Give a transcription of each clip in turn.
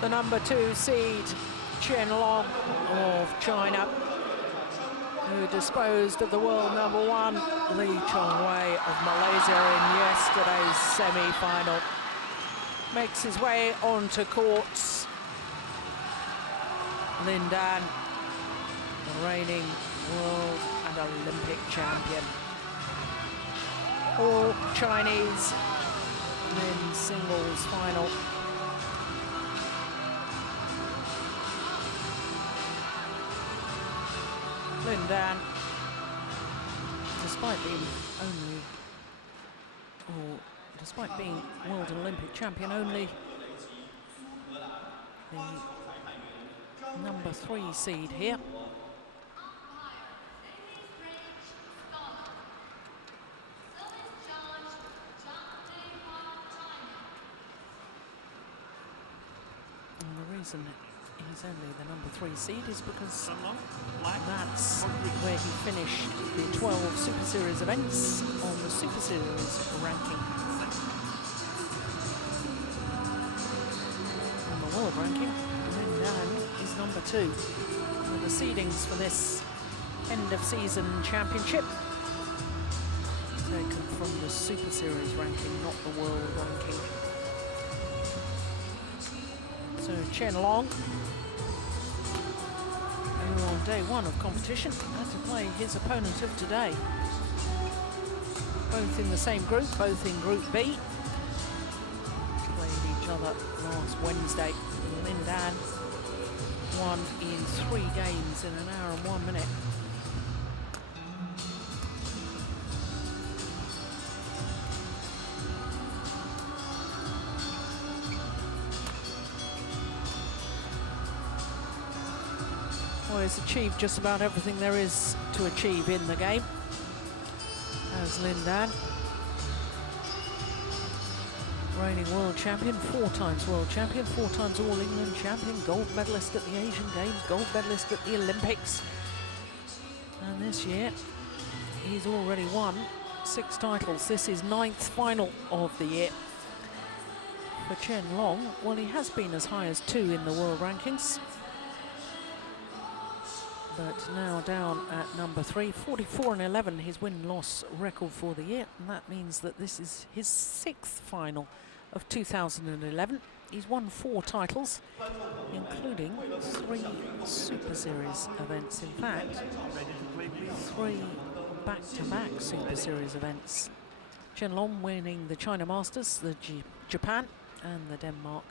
the number 2 seed, Chen of China, who disposed of the world number 1, Lee Chongwei of Malaysia in yesterday's semi-final. Makes his way onto courts. Lin Dan, the reigning world and Olympic champion. All Chinese men's singles final. Lin Dan, despite being world and Olympic champion, only the number 3 seed here. And the reason he's only the number 3 seed is because that's where he finished the 12 Super Series events on the Super Series ranking. On the world ranking, Lin Dan is number 2. And the seedings for this end of season championship taken from the Super Series ranking, not the world ranking. So Chen Long, who on day 1 of competition had to play his opponent of today. Both in the same group, both in Group B. Played each other last Wednesday. Lin Dan won in 3 games in 1 hour and 1 minute. Well, he's achieved just about everything there is to achieve in the game, as Lin Dan. Reigning world champion, 4 times world champion, 4 times All England champion, gold medalist at the Asian Games, gold medalist at the Olympics. And this year, he's already won 6 titles. This is 9th final of the year. For Chen Long, well, he has been as high as 2 in the world rankings, but now down at number 3, 44-11, his win-loss record for the year, and that means that this is his 6th final of 2011. He's won 4 titles, including 3 Super Series events. In fact, 3 back-to-back Super Series events. Chen Long winning the China Masters, the Japan, and the Denmark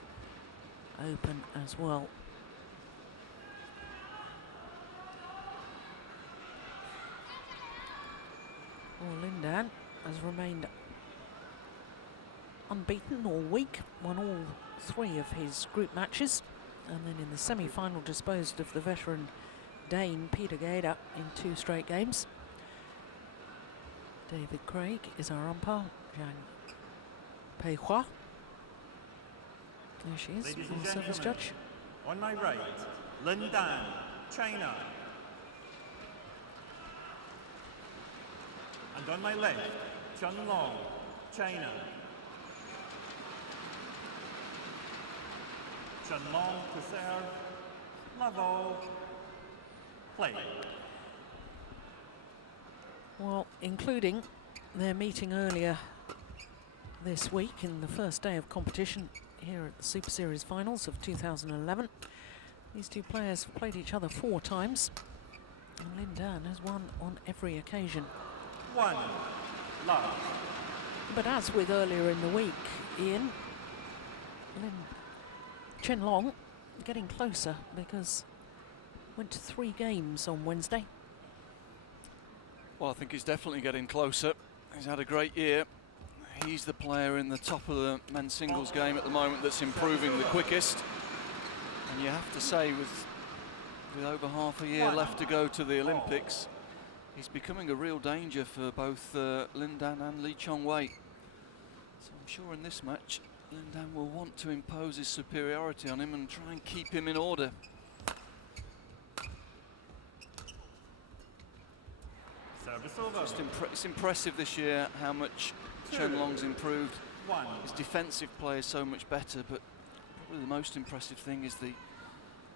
Open as well. Well, Lin Dan has remained unbeaten all week, won all 3 of his group matches, and then in the semi-final disposed of the veteran Dane Peter Gader in 2 straight games. David Craig is our umpire, Zhang Pei Hua. There she is, our service judge. On my right, Lin Dan, China. And on my left, Chen Long, China. Chen Long to serve, level, play. Well, including their meeting earlier this week in the first day of competition here at the Super Series finals of 2011. These 2 players have played each other 4 times, and Lin Dan has won on every occasion. 1 love. But as with earlier in the week, Ian, Chen Long getting closer because went to 3 games on Wednesday. Well, I think he's definitely getting closer. He's had a great year. He's the player in the top of the men's singles game at the moment that's improving the quickest. And you have to say, with over half a year left to go to the Olympics, he's becoming a real danger for both Lin Dan and Lee Chongwei. So I'm sure in this match, Lin Dan will want to impose his superiority on him and try and keep him in order. It's impressive this year how much Chen Long's improved. His defensive play is so much better, but Probably the most impressive thing is the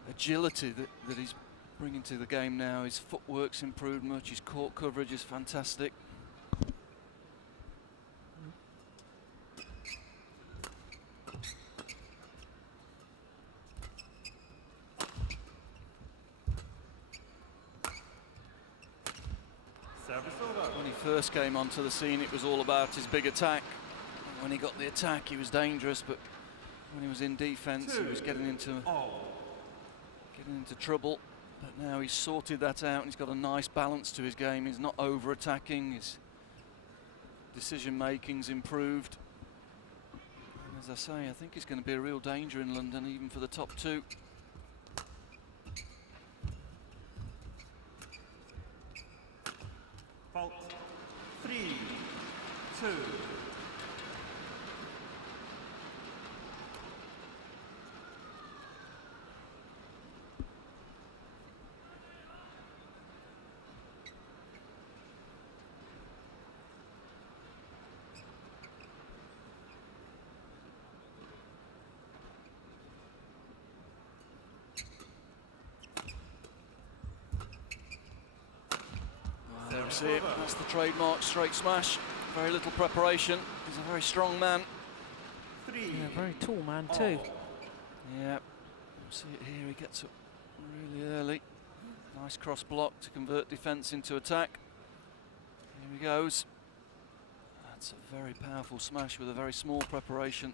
agility that he's bringing to the game now. His footwork's improved much, his court coverage is fantastic. Service over. When he first came onto the scene, it was all about his big attack. When he got the attack, he was dangerous, but when he was in defence, he was getting into trouble. But now he's sorted that out, and he's got a nice balance to his game. He's not over-attacking. His decision-making's improved. And as I say, I think he's going to be a real danger in London, even for the top two. Fault. 3, 2. That's it. That's the trademark straight smash. Very little preparation. He's a very strong man. 3. Yeah, very tall man too. Yeah, see it here. He gets up really early. Nice cross block to convert defence into attack. Here he goes. That's a very powerful smash with a very small preparation.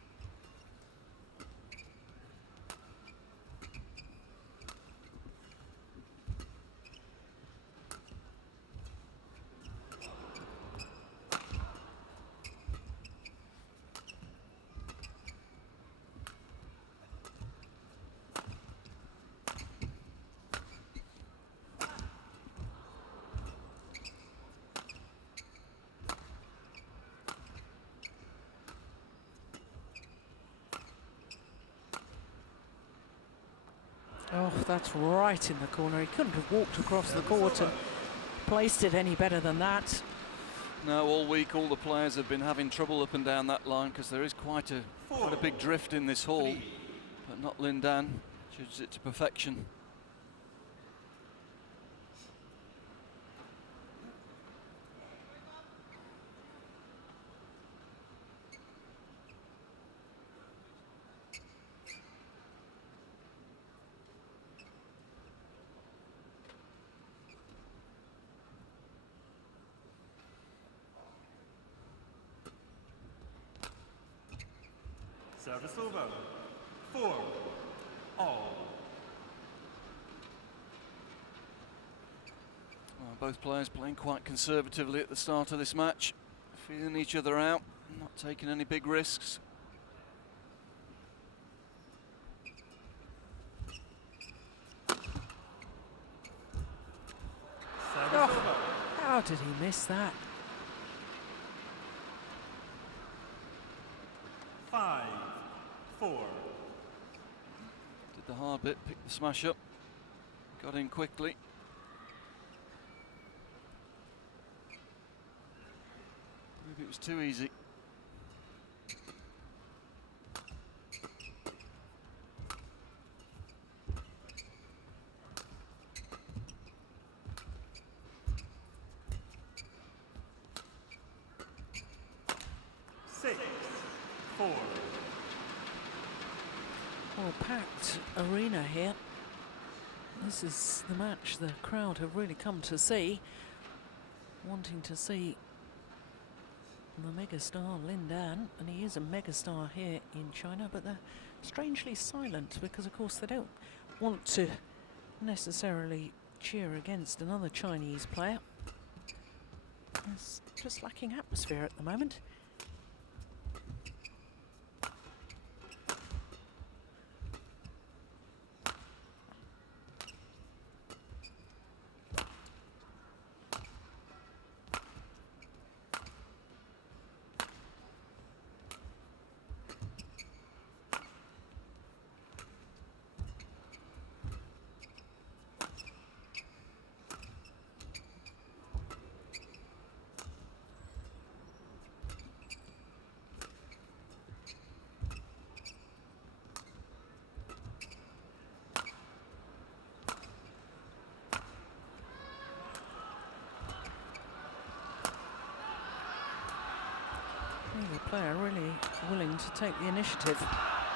Oh, that's right in the corner. He couldn't have walked across the court and placed it any better than that. No, all week all the players have been having trouble up and down that line because there is quite a big drift in this hall. But not Lindan. Judges it to perfection. Service over. 4, all. Well, both players playing quite conservatively at the start of this match, feeling each other out, not taking any big risks. Service Oh, over. how did he miss that? 5, 4. Did the hard bit, picked the smash up, got in quickly. Maybe it was too easy. Six, 4. Well, packed arena here. This is the match the crowd have really come to see. Wanting to see the megastar Lindan, and he is a megastar here in China, but they're strangely silent because, of course, they don't want to necessarily cheer against another Chinese player. It's just lacking atmosphere at the moment. player really willing to take the initiative.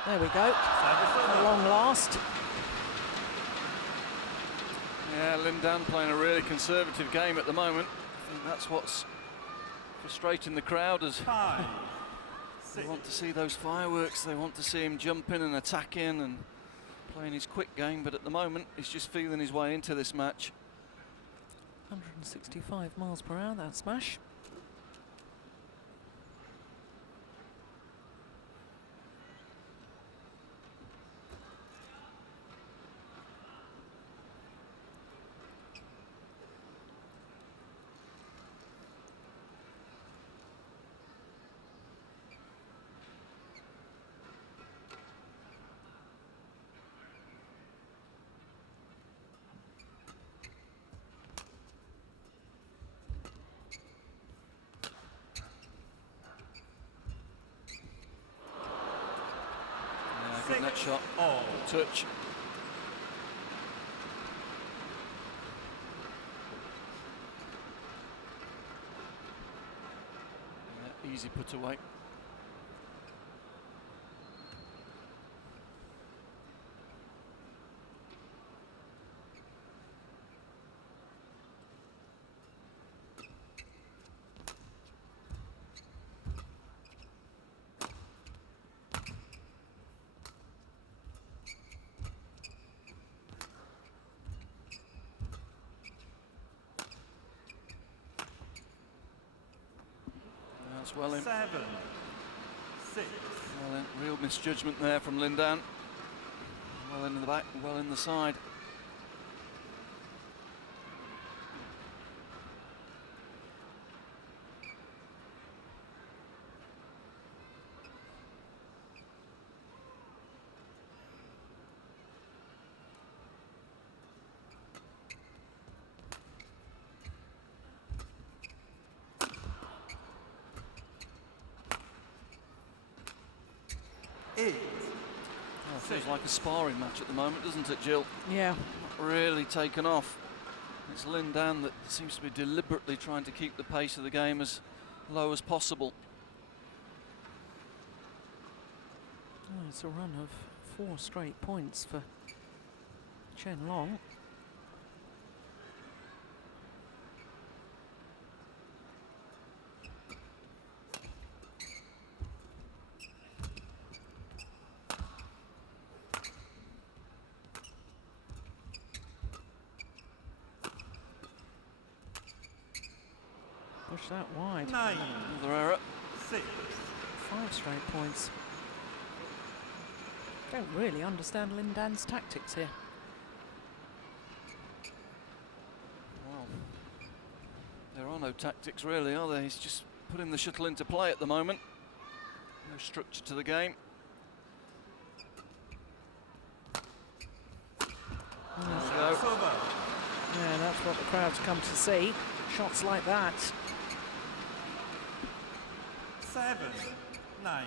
There we go, at long last. Yeah, Lin Dan playing a really conservative game at the moment. I think that's what's frustrating the crowd, as 5, they 6. want to see those fireworks. They want to see him jumping and attacking and playing his quick game, but at the moment he's just feeling his way into this match. 165 miles per hour, that smash. Good net shot, all. touch. Yeah, easy put away. That's well in. 7, 6. Well in. Real misjudgment there from Lin Dan. Well in the back, well in the side. Eight. Oh, feels like a sparring match at the moment, doesn't it, Jill? Yeah. Not really taken off. It's Lin Dan that seems to be deliberately trying to keep the pace of the game as low as possible. Oh, it's a run of 4 straight points for Chen Long. Push that wide. 9, Another error. 6. 5 straight points. Don't really understand Lin Dan's tactics here. Well, there are no tactics really, are there? He's just putting the shuttle into play at the moment. No structure to the game. There we go. Over. Yeah, that's what the crowd's come to see. Shots like that. 7, 9.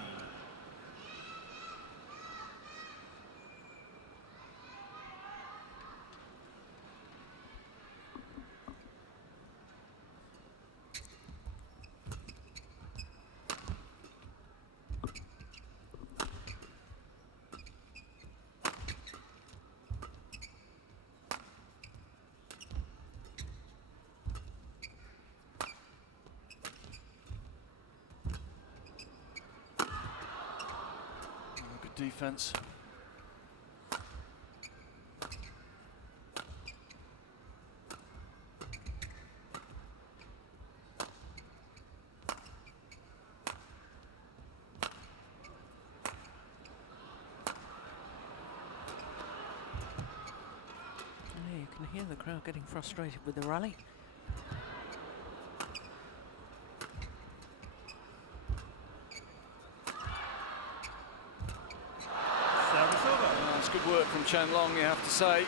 Good defence. Yeah, you can hear the crowd getting frustrated with the rally. Service over. That's good work from Chen Long, you have to say.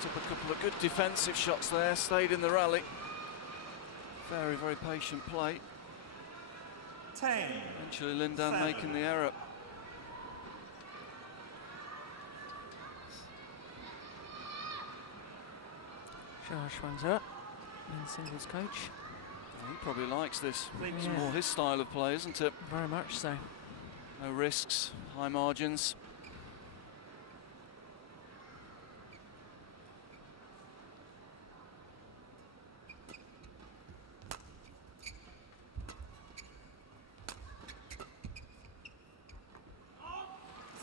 Picked up a couple of good defensive shots there, stayed in the rally. Very, very patient play. 10. Eventually Lin Dan 7. making the error. Shah Schwanzer, men's singles coach. He probably likes this. It's Yeah. more his style of play, isn't it? Very much so. No risks, high margins.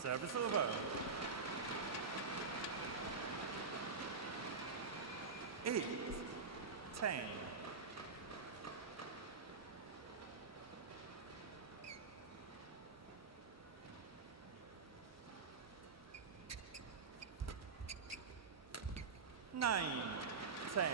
Service over. 8, 10. Nine, 10.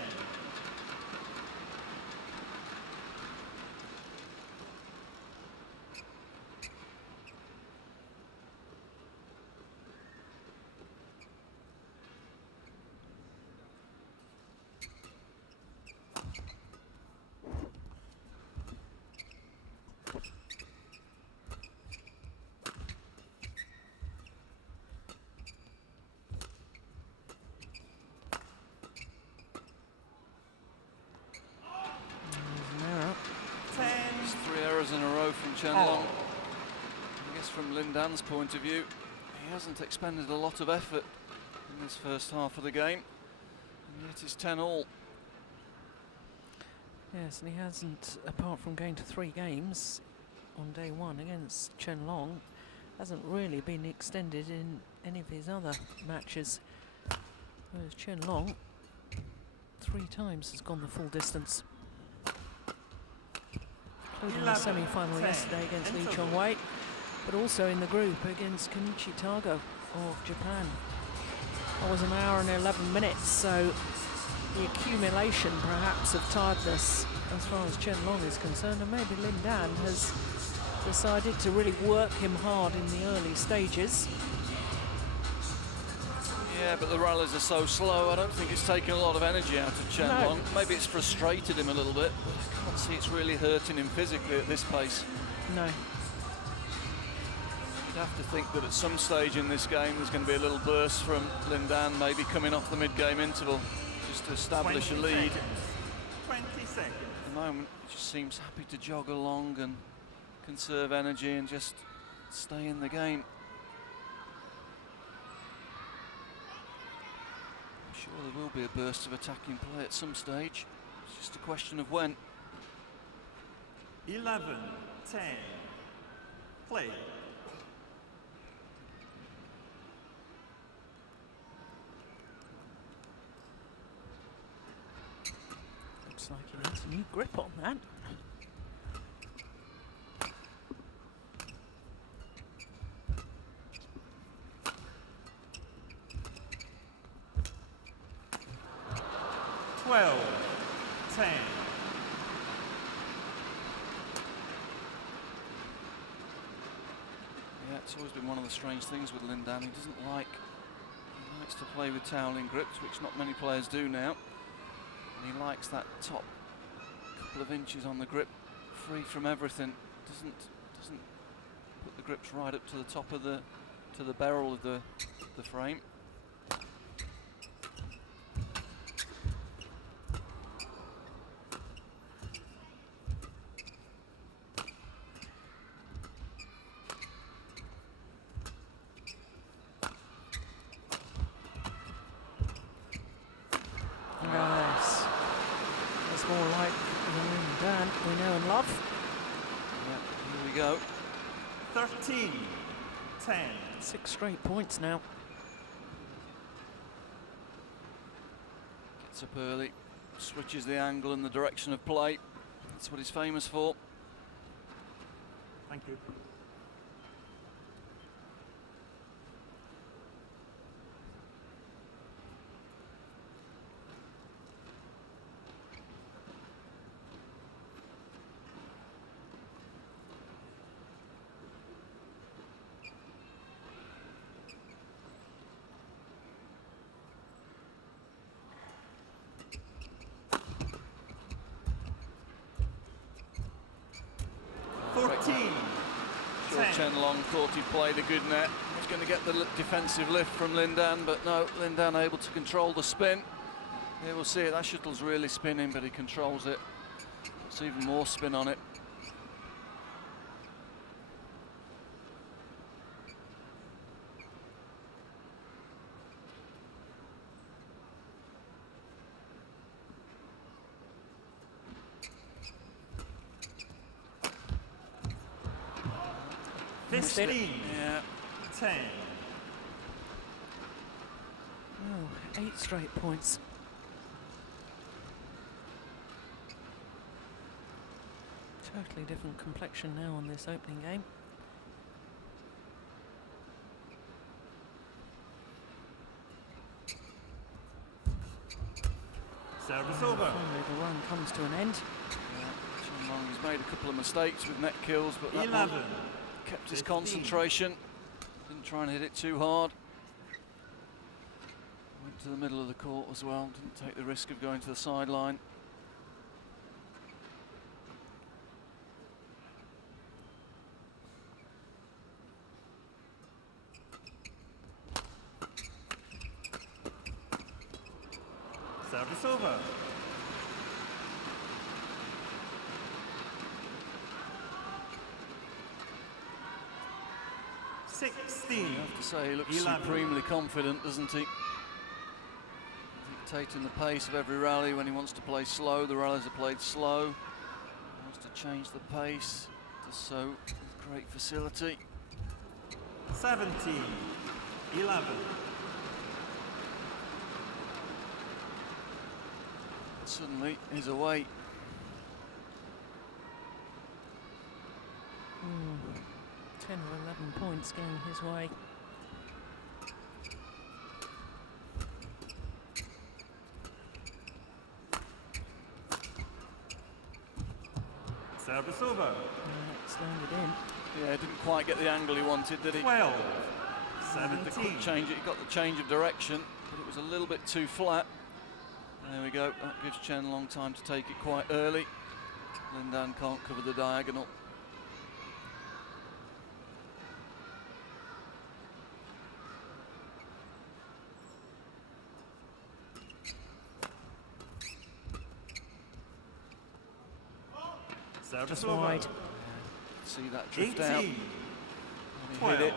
It's 3 errors in a row from Chen Long. I guess from Lin Dan's point of view, he hasn't expended a lot of effort in this first half of the game, and yet it's 10 all. Yes, and he hasn't, apart from going to 3 games on day 1 against Chen Long, hasn't really been extended in any of his other matches. Whereas Chen Long 3 times has gone the full distance. Including the semi-final yesterday against Lee Chong-wei, but also in the group against Kenichi Tago of Japan. That was an hour and 11 minutes, so the accumulation perhaps of tiredness as far as Chen Long is concerned, and maybe Lin Dan has decided to really work him hard in the early stages. Yeah, but the rallies are so slow, I don't think it's taken a lot of energy out of Chen Long. Maybe it's frustrated him a little bit, but I can't see it's really hurting him physically at this pace. No. You'd have to think that at some stage in this game there's going to be a little burst from Lin Dan, maybe coming off the mid-game interval, just to establish a lead. 20 seconds. At the moment, he just seems happy to jog along and conserve energy and just stay in the game. I'm sure there will be a burst of attacking play at some stage. It's just a question of when. 11, 10. Play. Looks like he needs a new grip on that. Well, 10. Yeah, it's always been one of the strange things with Lin Dan. He likes to play with toweling grips, which not many players do now. And he likes that top couple of inches on the grip, free from everything. Doesn't put the grips right up to the top of the barrel of the frame. Yes. That's more like the Lin Dan we know and love. Yeah, here we go. 13, 10. 6 straight points now. Gets up early, switches the angle and the direction of play. That's what he's famous for. Thank you. Sure, Chen Long thought he'd played a good net. He's going to get the defensive lift from Lin Dan, but no, Lin Dan able to control the spin. Here we'll see it, that shuttle's really spinning, but he controls it. Puts even more spin on it. Missed it. 15, Yeah. 10. Oh, 8 straight points. Totally different complexion now on this opening game. Service over. Finally the run comes to an end. Yeah. Chen Long has made a couple of mistakes with net kills, but that 11. one kept his 15. concentration. Didn't try and hit it too hard. Went to the middle of the court as well. Didn't take the risk of going to the sideline. Service over. You 16. have to say he looks 11. supremely confident, doesn't he? Dictating the pace of every rally. When he wants to play slow, the rallies are played slow. He wants to change the pace, does so with great facility. 17. 11. Suddenly he's away. 10 or 11 points going his way. Service over. It's landed in. Yeah, didn't quite get the angle he wanted, did he? 12. The quick 17. change, he got the change of direction, but it was a little bit too flat. There we go, that gives Chen a long time to take it quite early. Lindan can't cover the diagonal. Service Just over. wide. See that drift out. 18. And he 12. hit it.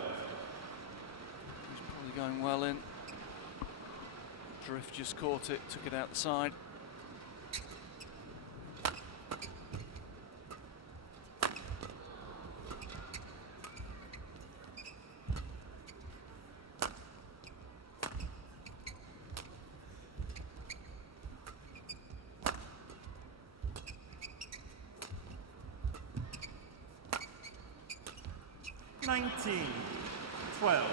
He's probably going well in. Drift just caught it, took it out the side. Nineteen. 12.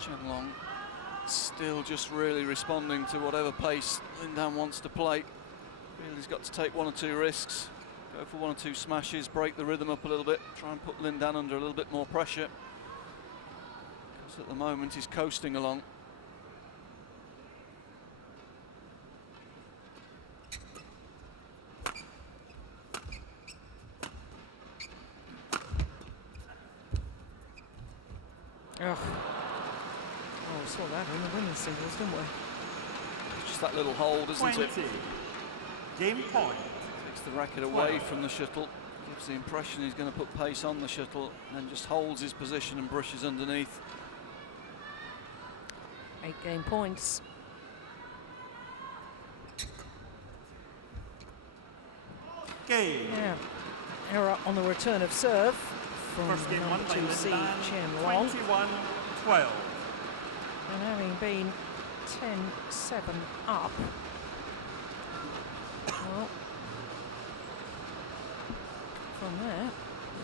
Chen Long still just really responding to whatever pace Lindan wants to play. Really, he's got to take 1 or 2 risks, go for 1 or 2 smashes, break the rhythm up a little bit, try and put Lindan under a little bit more pressure. Because at the moment he's coasting along. Ugh. Oh, we saw that in the women's singles, didn't we? It's just that little hold, isn't 20. it? Game point. Takes the racket away from the shuttle, gives the impression he's going to put pace on the shuttle, and then just holds his position and brushes underneath. 8 game points. Game. Yeah. Error on the return of serve from First game won number by 2 seed Lindan. Chen Long. 21-12. And having been 10-7 up, well, from there,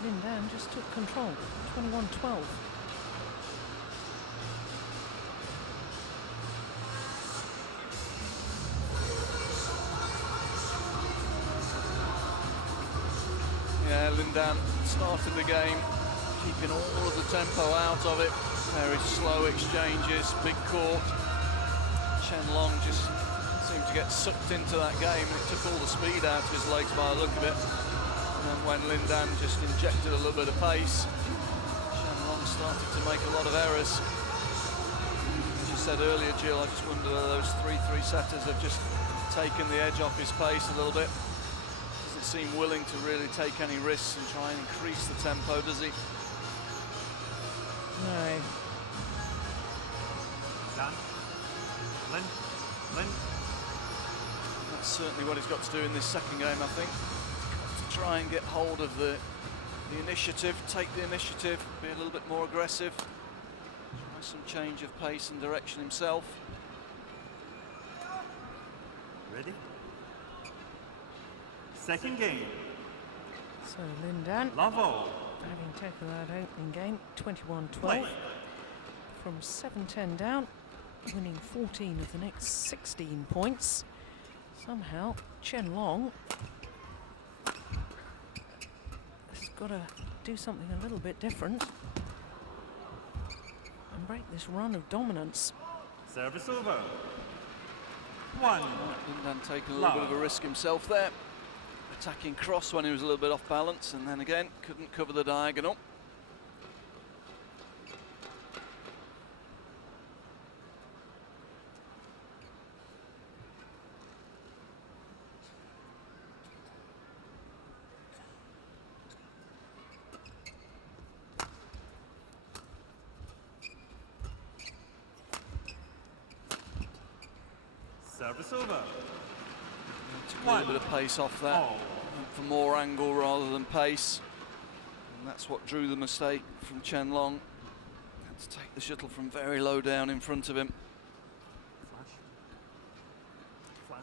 Lindan just took control, 21-12. Yeah, Lindan started the game, keeping all of the tempo out of it. Very slow exchanges, big court. Chen Long just seemed to get sucked into that game, and it took all the speed out of his legs by the look of it. And then when Lindan just injected a little bit of pace, Chen Long started to make a lot of errors. As you said earlier, Jill, I just wonder whether those 3-3 setters have just taken the edge off his pace a little bit. Doesn't seem willing to really take any risks and try and increase the tempo, does he? No. Dan. Lin. That's certainly what he's got to do in this second game, I think. Got to try and get hold of the initiative, take the initiative, be a little bit more aggressive. Try some change of pace and direction himself. Ready? Second game. So Lindan, Level. having taken that opening game, 21-12, Play. from 7-10 down, winning 14 of the next 16 points. Somehow, Chen Long has got to do something a little bit different and break this run of dominance. Service over. 1. Lindan taking a little bit of a risk himself there. Attacking cross when he was a little bit off balance, and then again, couldn't cover the diagonal. Service over. Took a little bit of pace off that. All. Went for more angle rather than pace. And that's what drew the mistake from Chen Long. Had to take the shuttle from very low down in front of him. Flash.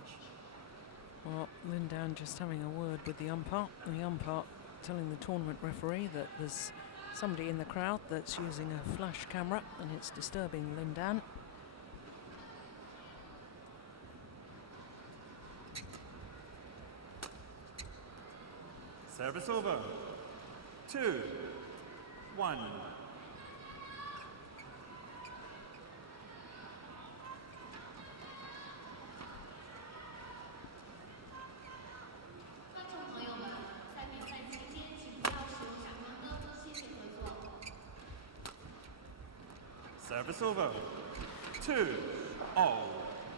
Well, Lindan just having a word with the umpire, and the umpire telling the tournament referee that there's somebody in the crowd that's using a flash camera and it's disturbing Lindan. Service over. 2. 1. Service over. 2. All.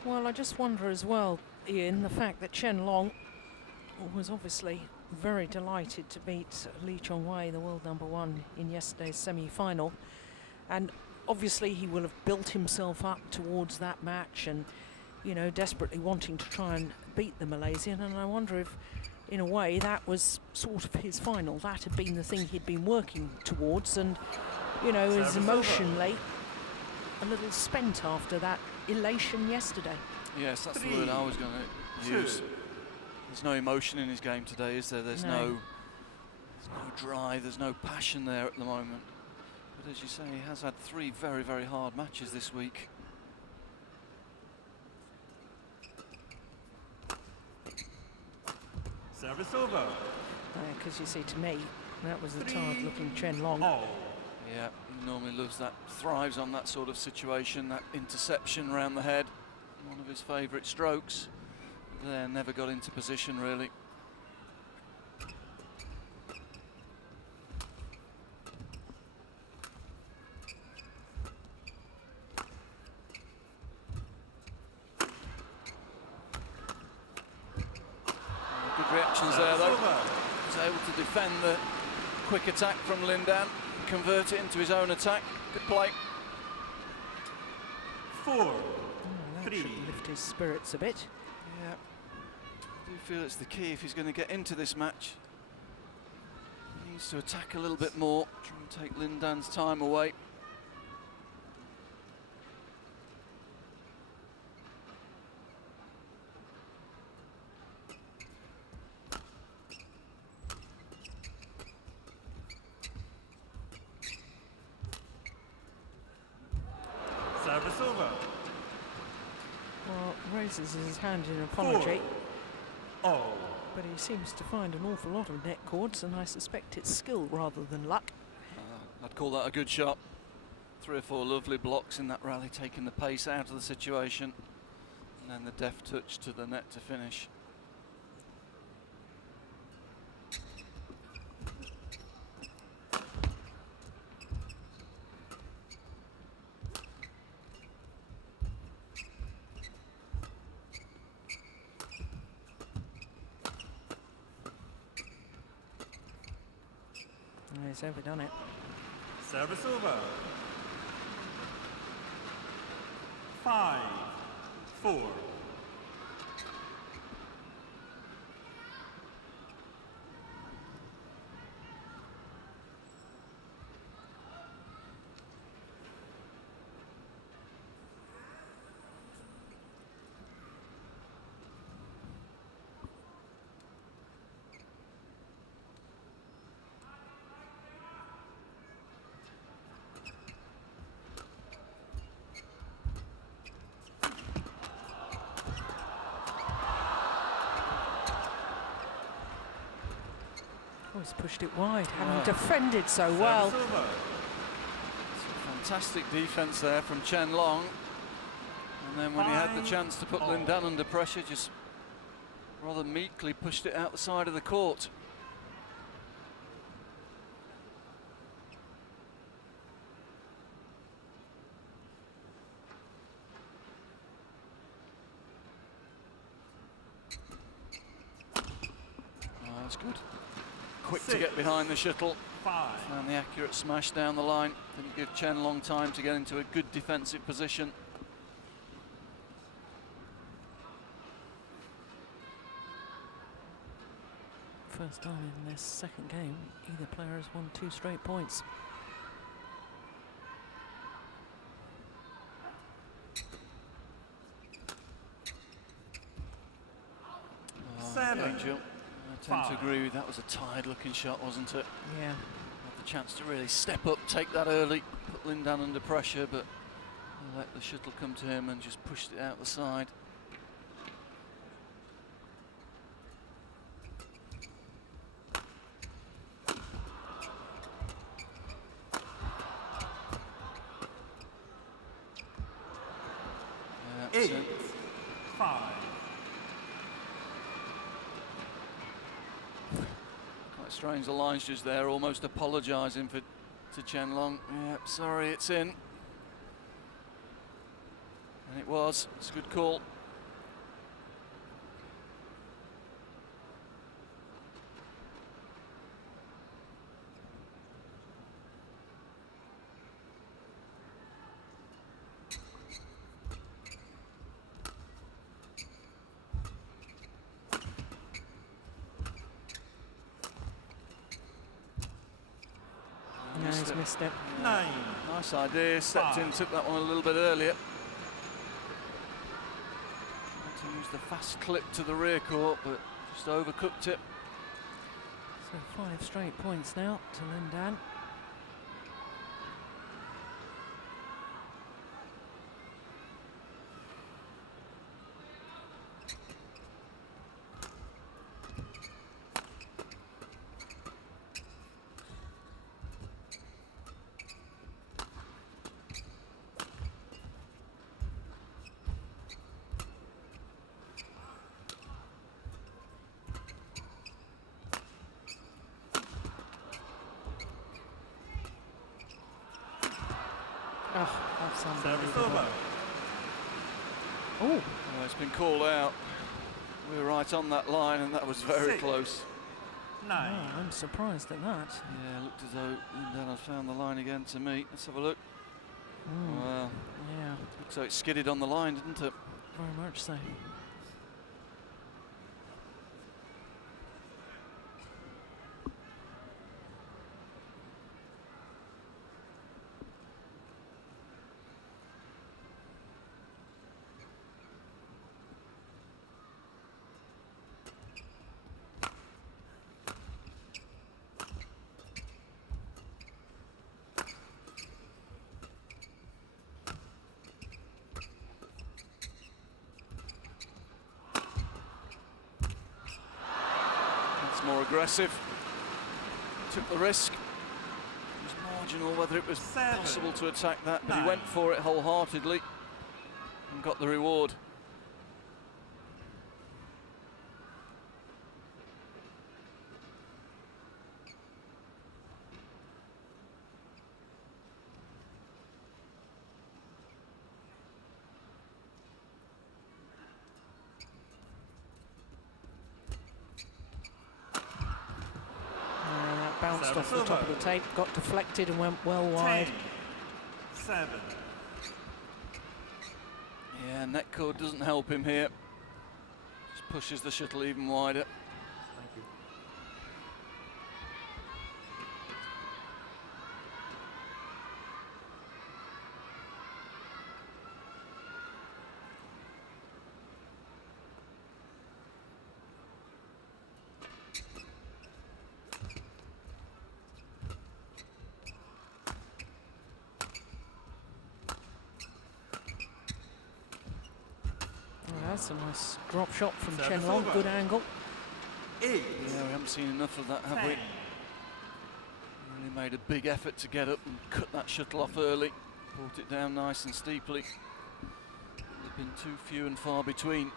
Well, I just wonder as well, Ian, the fact that Chen Long was obviously very delighted to beat Lee Chong-wei, the world #1, in yesterday's semi-final, and obviously he will have built himself up towards that match and, you know, desperately wanting to try and beat the Malaysian. And I wonder if, in a way, that was sort of his final. That had been the thing he'd been working towards, and, you know, is Service emotionally a little spent after that elation yesterday. Yes, that's 3, the word I was going to 2. use. There's no emotion in his game today, is there? There's No. no drive, there's no passion there at the moment. But as you say, he has had 3 very, very hard matches this week. Service over. Because you see, to me, that was the 3, tired-looking Chen Long. All. Yeah, he normally loves that, thrives on that sort of situation, that interception around the head. One of his favourite strokes. There, never got into position really. Good reactions there though. Was able to defend the quick attack from Lindan, convert it into his own attack. Good play. 4. That 3. should lift his spirits a bit. Yeah, I do feel it's the key if he's going to get into this match. He needs to attack a little bit more, try and take Lindan's time away. Service over. Well, raises his hand in apology, 4. All. but he seems to find an awful lot of net cords, and I suspect it's skill rather than luck. I'd call that a good shot. 3 or 4 lovely blocks in that rally, taking the pace out of the situation, and then the deft touch to the net to finish. he's overdone it. Service over. 5-4. Oh, he's pushed it wide, having defended so well. Service over. Fantastic defence there from Chen Long. And then when he had the chance to put Lin Dan under pressure, just rather meekly pushed it out the side of the court. Oh, that's good. Quick to get behind the shuttle. 5. And the accurate smash down the line. Didn't give Chen Long time to get into a good defensive position. First time in this second game, either player has won 2 straight points. Seven. Angel, I tend to agree with that. Was a tired looking shot, wasn't it? Yeah. Had the chance to really step up, take that early, put Lin Dan under pressure, but let the shuttle come to him and just pushed it out the side. Yeah, 8-5. quite strange, the line's just there, almost apologising to Chen Long. Yeah, sorry, it's in. And it was. It's a good call. No, he's missed it. 9. Nice idea, stepped in, took that one a little bit earlier. Had to use the fast clip to the rear court, but just overcooked it. So 5 straight points now to Lin Dan. Oh, that's Service unbelievable. over. Oh, Well, it's been called out. We were right on that line, and that was very 6. close. 9. oh, I'm surprised at that. Yeah, looked as though Lin Dan had found the line again to me. Let's have a look. Mm, Well, yeah, looks like it skidded on the line, didn't it? very much so. That's more aggressive. Took the risk. It was marginal whether it was 7. possible to attack that, but he 9. went for it wholeheartedly and got the reward. That bounced just off the top of the tape, got deflected and went well wide. 10-7. Yeah, net cord doesn't help him here. Just pushes the shuttle even wider. Thank you. That's a nice drop shot from Service Chen Long, over. good angle. 8. Yeah, we haven't seen enough of that, have we? 10. Really made a big effort to get up and cut that shuttle off early. Brought it down nice and steeply. They've been too few and far between.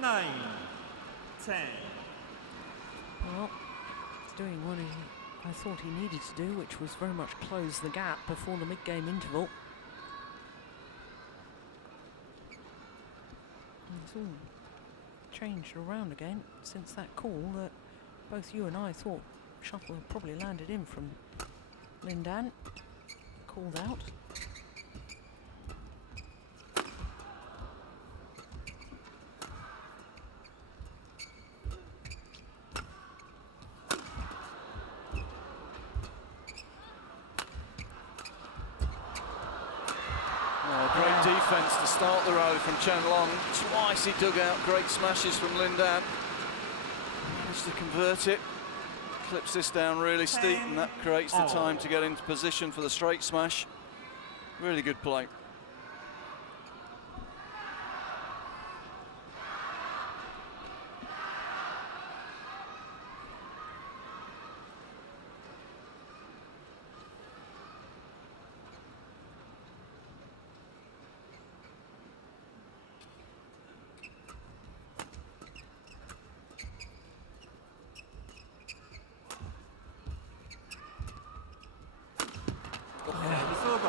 Nine. 10. Well, he's doing what I thought he needed to do, which was very much close the gap before the mid-game interval. And it's all changed around again since that call that both you and I thought shuttle had probably landed in from Lindan. Called out. Great defence to start the rally from Chen Long. Twice he dug out great smashes from Lindan. Managed to convert it. Clips this down really steep, and that creates the time to get into position for the straight smash. Really good play.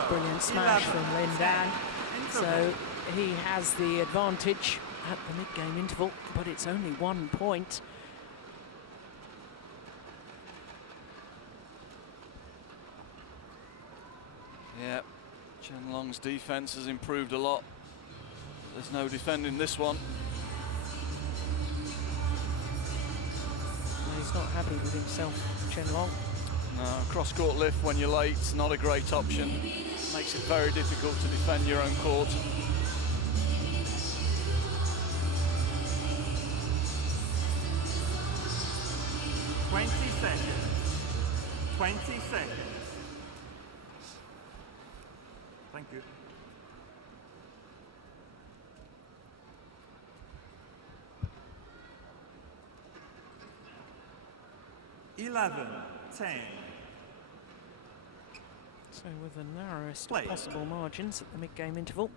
Brilliant smash from Lindan. So he has the advantage at the mid-game interval, but it's only 1 point. Yeah, Chen Long's defence has improved a lot. There's no defending this one. He's not happy with himself, Chen Long. No, cross-court lift when you're late, not a great option. Makes it very difficult to defend your own court. seconds. 20 seconds. Thank you. Eleven, 10. So with the narrowest Play. possible margins at the mid-game interval.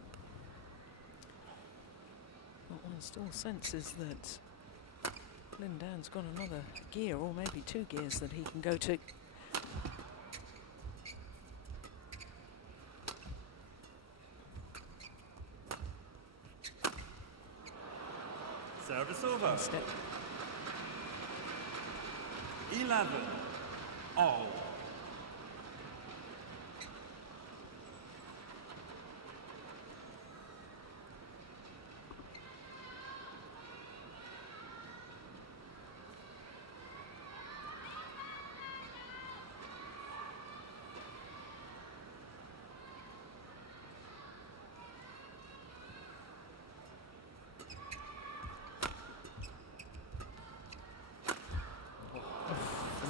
But one still senses that Lindan's got another gear, or maybe 2 gears that he can go to. Service over. Step. 11, all.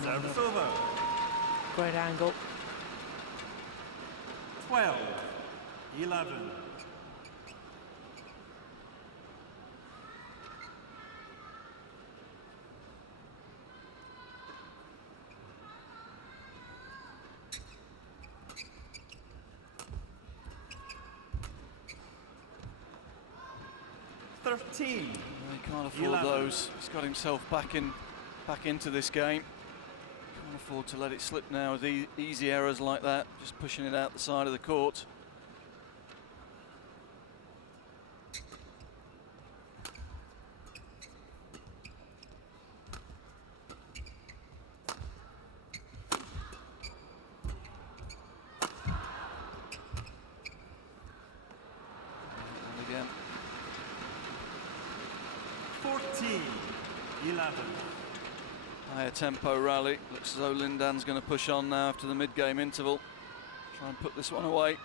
Service over. Great angle. 12, 11. He can't afford those. He's got himself back into this game. Can't afford to let it slip now with easy errors like that, just pushing it out the side of the court. And again. 14-11. Higher tempo rally. Looks as though Lindan's going to push on now after the mid-game interval. Try and put this one away.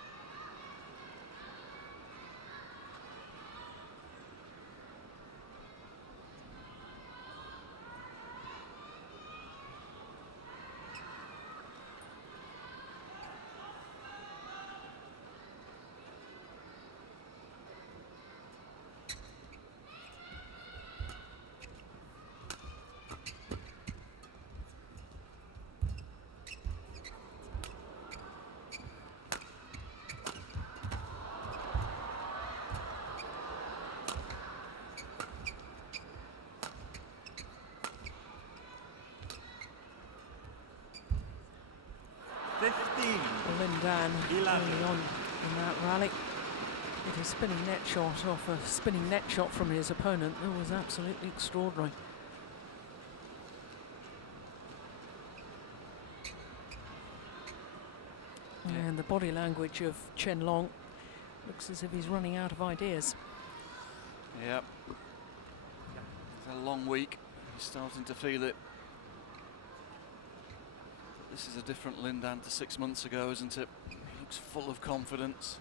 Lindan early on in that rally. Hit a spinning net shot off a spinning net shot from his opponent. That was absolutely extraordinary. And the body language of Chen Long looks as if he's running out of ideas. Yep. It's a long week. He's starting to feel it. This is a different Lindan to 6 months ago, isn't it? He looks full of confidence.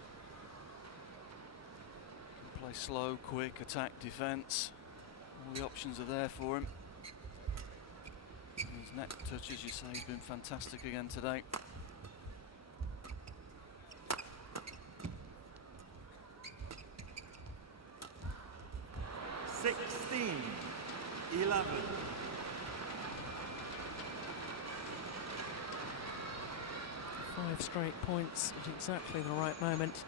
Can play slow, quick, attack, defence. All the options are there for him. And his net touch, as you say, has been fantastic again today. $16-11. 5 straight points at exactly the right moment.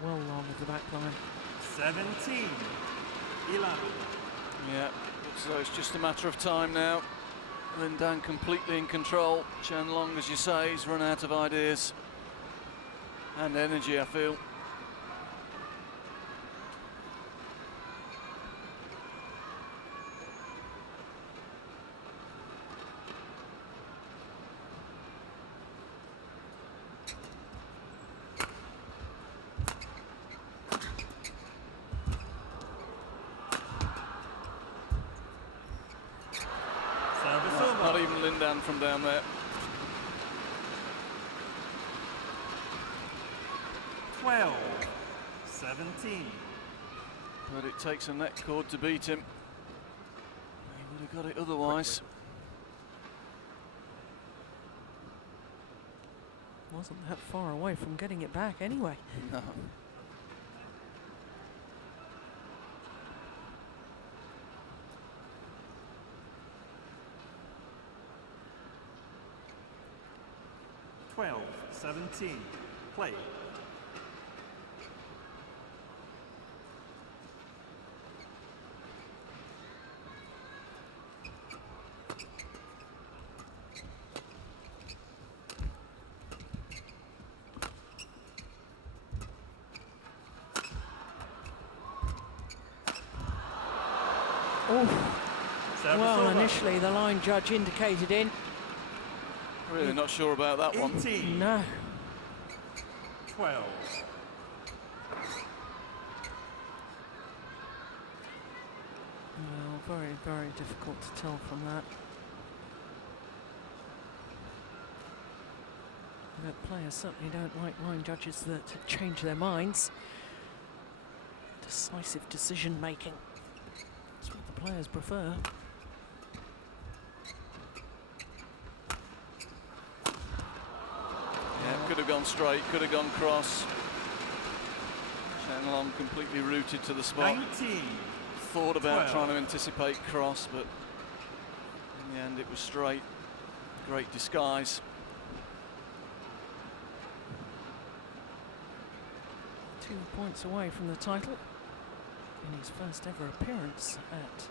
Well along with the back line. 17-11. Yeah, looks as though it's just a matter of time now. Lindan completely in control. Chen Long, as you say, he's run out of ideas and energy, I feel. Not even Lindan from down there. 12-17. But it takes a net cord to beat him. He would have got it otherwise. Wasn't that far away from getting it back anyway. No. $12-17. Play. Well, initially the line judge indicated in. Really not sure about that one. 18. No. 12. Well, very, very difficult to tell from that. But players certainly don't like line judges that change their minds. Decisive decision making. That's what the players prefer. Yeah, good gone straight, could have gone cross. Chen Long completely rooted to the spot. 19. Thought about 12. trying to anticipate cross, but in the end it was straight. Great disguise. 2 points away from the title in his first ever appearance at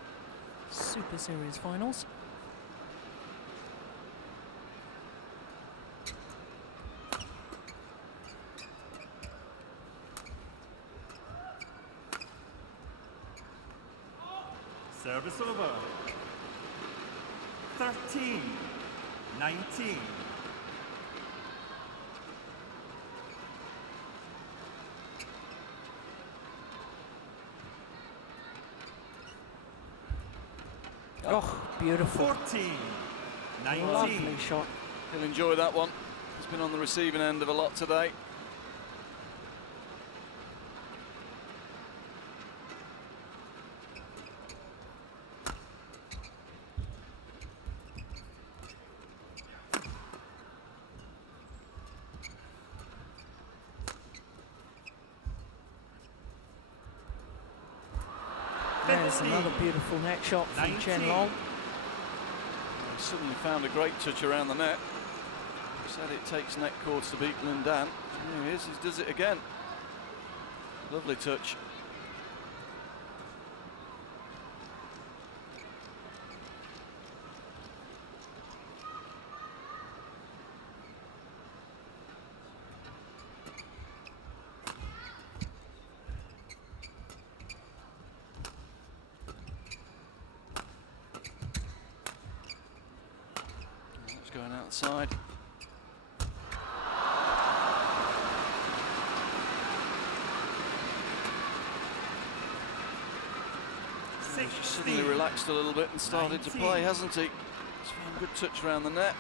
Super Series finals. Service over. 13. 19. Oh, beautiful. 14. 19. Lovely shot. He'll enjoy that one. He's been on the receiving end of a lot today. There's another beautiful net shot from 19. Chen Long. He suddenly found a great touch around the net. He said it takes net chords to beat Lin Dan. Here he is, he does it again. Lovely touch. It's going outside. He's suddenly relaxed a little bit and started to play, hasn't he? He's found a good touch around the net.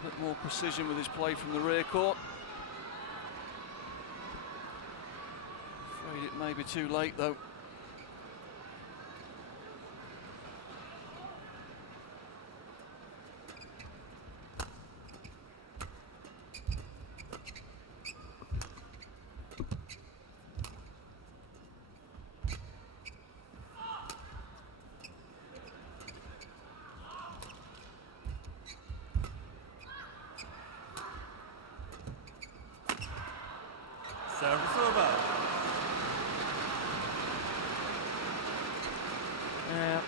A bit more precision with his play from the rear court. Afraid it may be too late though. Service over. Yeah,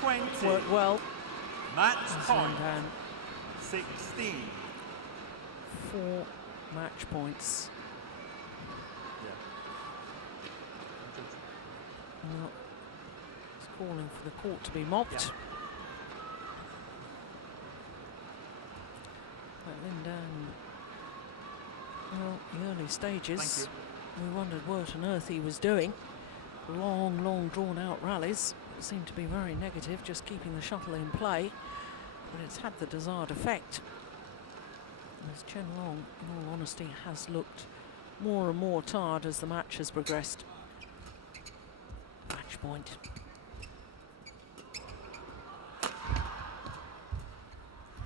20. worked well. Match As point. Lin Dan 16. 4 match points. Well, it's calling for the court to be mopped. Yeah. But Lin Dan, well, the early stages, Thank we wondered what on earth he was doing. Long, drawn-out rallies seemed to be very negative, just keeping the shuttle in play. But it's had the desired effect. As Chen Long, in all honesty, has looked more and more tired as the match has progressed. Match point.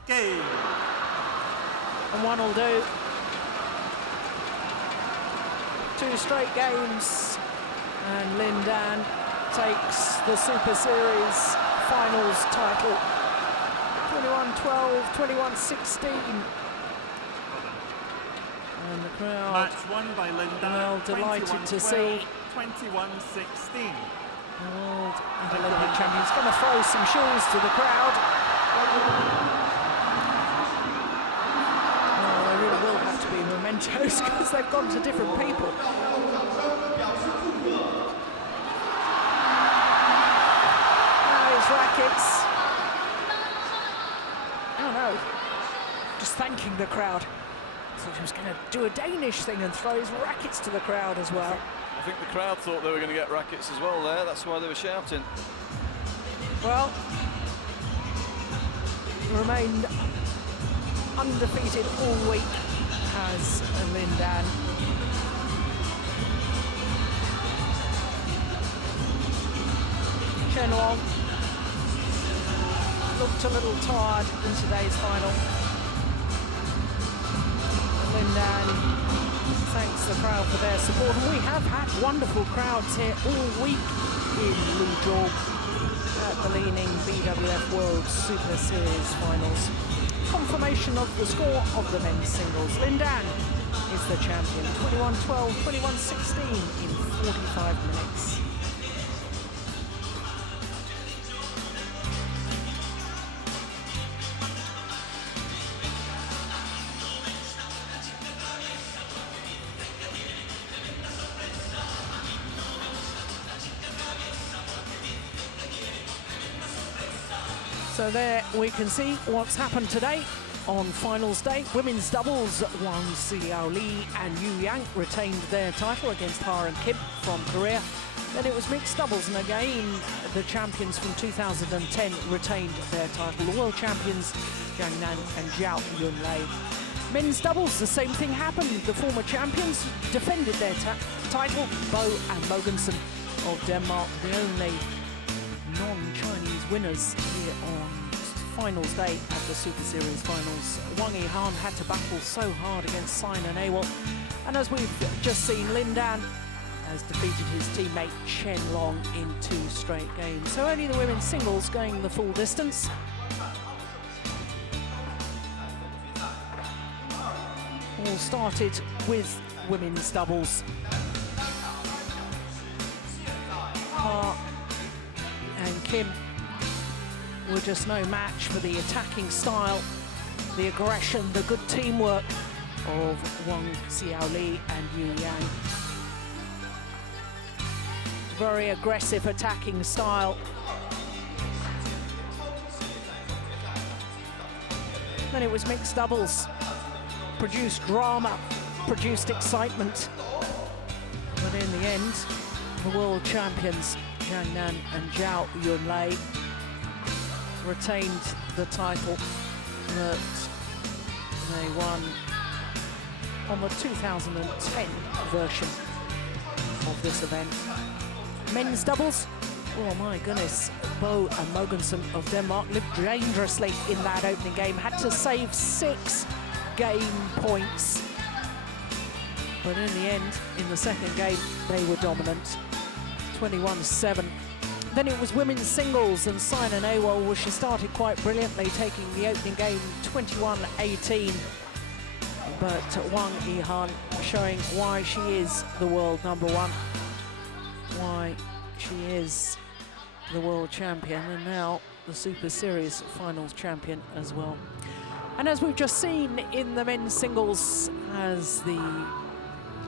Game. And one will do. 2 straight games, and Lin Dan takes the Super Series finals title. 21-12, 21-16. And the crowd, Match won by Lin Dan. well, delighted to see 21-16. the world and Olympic champions. Going to throw some shoes to the crowd. Well, they really will have to be mementos because they've gone to different people. Now his rackets. Oh no, just thanking the crowd. Thought he was going to do a Danish thing and throw his rackets to the crowd as well. I think the crowd thought they were going to get rackets as well there, that's why they were shouting. Well, remained undefeated all week has Lin Dan. Chen Long looked a little tired in today's final. Lindan thanks the crowd for their support. And we have had wonderful crowds here all week in Luzhou at the leading BWF World Super Series Finals. Confirmation of the score of the men's singles. Lindan is the champion, 21-12, 21-16 in 45 minutes. So there we can see what's happened today on finals day. Women's doubles, Wang Xiaoli and Yu Yang retained their title against Ha and Kim from Korea. Then it was mixed doubles, and again the champions from 2010 retained their title. The world champions Jiang Nan and Zhao Yunlei. Men's doubles, the same thing happened. The former champions defended their title. Bo and Mogensen of Denmark, the only non-Chinese winners here on finals day at the Super Series Finals. Wang Yihan had to battle so hard against Simon Awol, and as we've just seen, Lindan has defeated his teammate Chen Long in 2 straight games. So only the women's singles going the full distance. All started with women's doubles. Ha and Kim were just no match for the attacking style, the aggression, the good teamwork of Wang Xiaoli and Yu Yang. Very aggressive attacking style. Then it was mixed doubles, produced drama, produced excitement. But in the end, the world champions Jiang Nan and Zhao Yunlei retained the title that they won on the 2010 version of this event. Men's doubles, oh my goodness, Bo and Mogensen of Denmark lived dangerously in that opening game, had to save 6 game points. But in the end, in the second game, they were dominant, 21-7. Then it was women's singles, and Simon Awol, well, she started quite brilliantly, taking the opening game 21-18. But Wang Yihan showing why she is the world number 1, why she is the world champion, and now the Super Series Finals champion as well. And as we've just seen in the men's singles, as the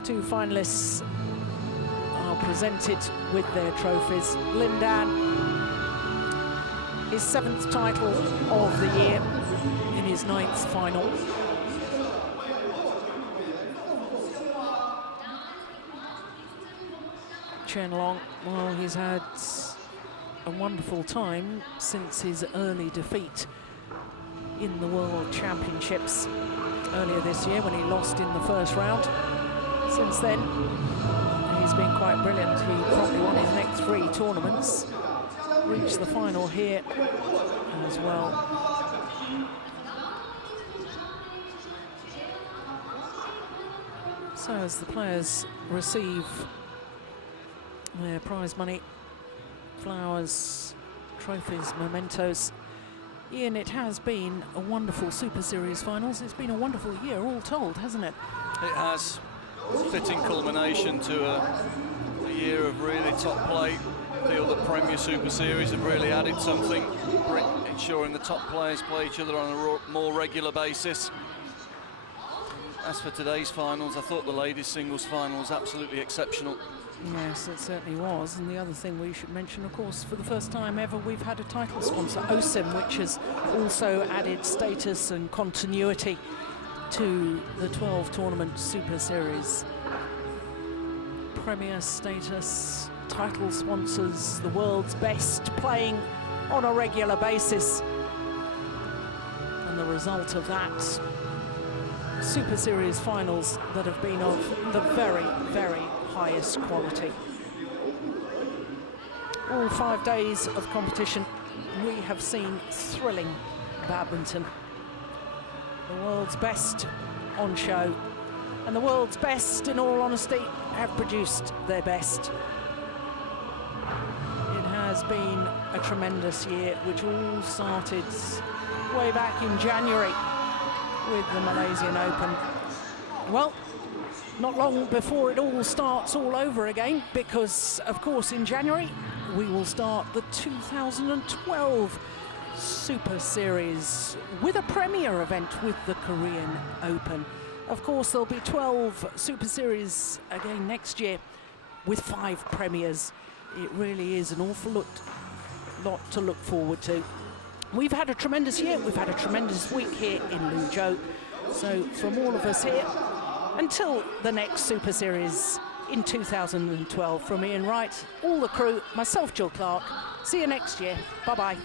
2 finalists are presented with their trophies, Lindan, his 7th title of the year in his 9th final. Chen Long, well, he's had a wonderful time since his early defeat in the World Championships earlier this year when he lost in the first round. Since then, he's been quite brilliant. He probably won his next 3 tournaments, reached the final here as well. So as the players receive their prize money, flowers, trophies, mementos, Ian, it has been a wonderful Super Series Finals. It's been a wonderful year all told, hasn't it? It has. Fitting culmination to a year of really top play. I feel the Premier Super Series have really added something, ensuring the top players play each other on a more regular basis. As for today's finals, I thought the ladies' singles final was absolutely exceptional. Yes, it certainly was. And the other thing we should mention, of course, for the first time ever, we've had a title sponsor, OSIM, which has also added status and continuity to the 12 tournament Super Series. Premier status, title sponsors, the world's best playing on a regular basis. And the result of that, Super Series finals that have been of the very, very highest quality. All 5 days of competition, we have seen thrilling badminton. The world's best on show And the world's best, in all honesty, have produced their best. It has been a tremendous year, which all started way back in January with the Malaysian Open. Well, not long before it all starts all over again, because of course in January we will start the 2012 Super Series with a premier event with the Korean Open. Of course there'll be 12 Super Series again next year with 5 premiers. It really is an awful lot to look forward to. We've had a tremendous year, we've had a tremendous week here in Luzhou. So from all of us here, until the next Super Series in 2012, from Ian Wright, all the crew, myself, Jill Clark, see you next year. Bye-bye.